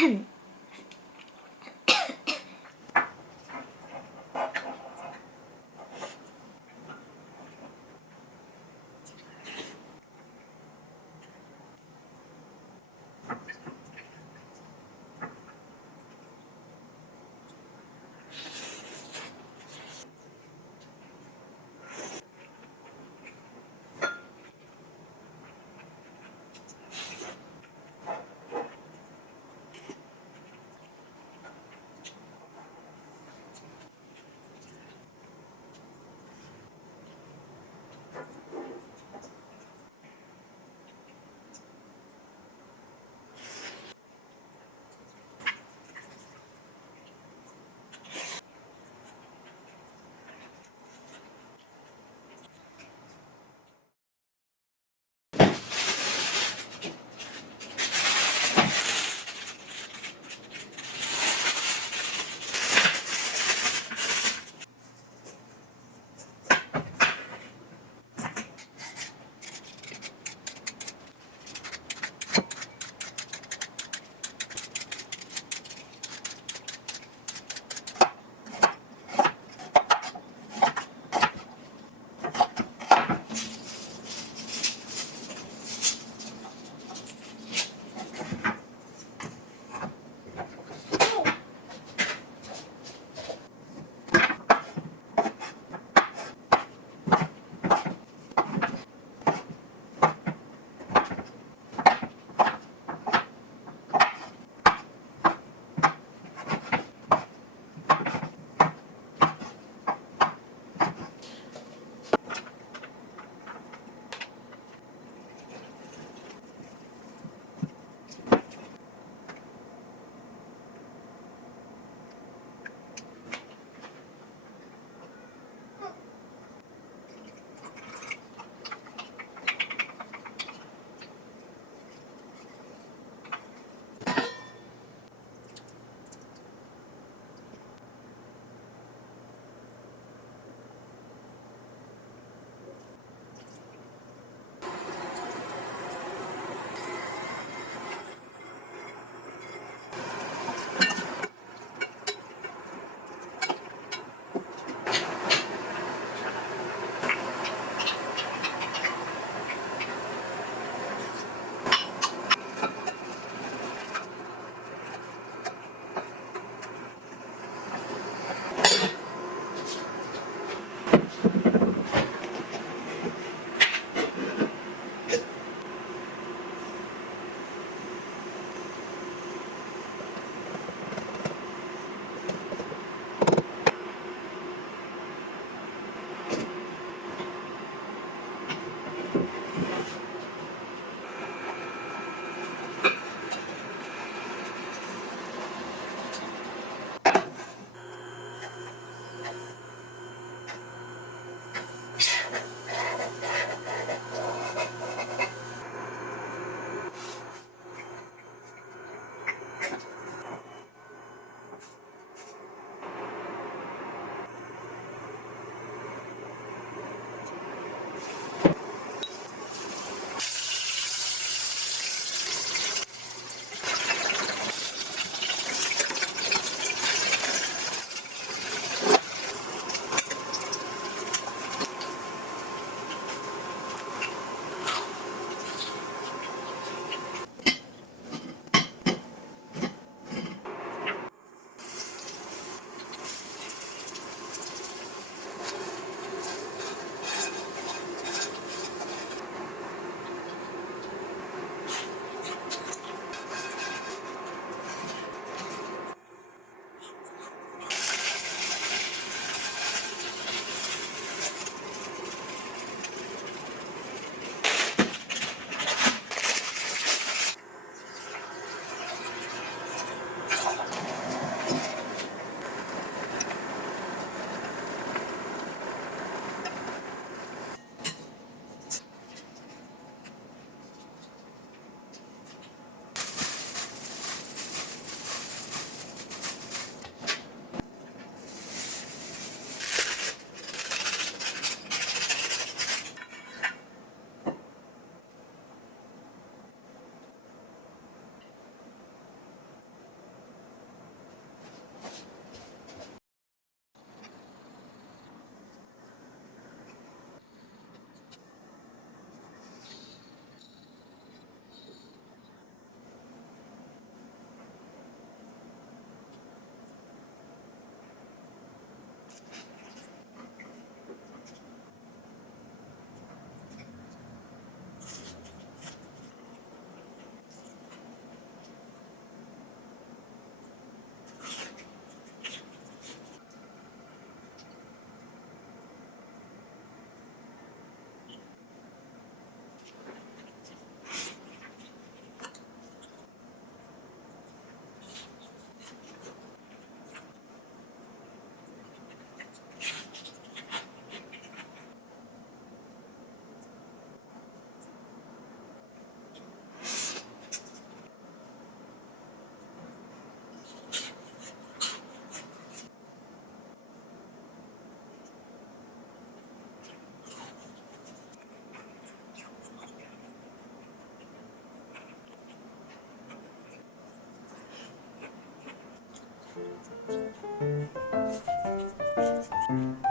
Ahem. Thank you.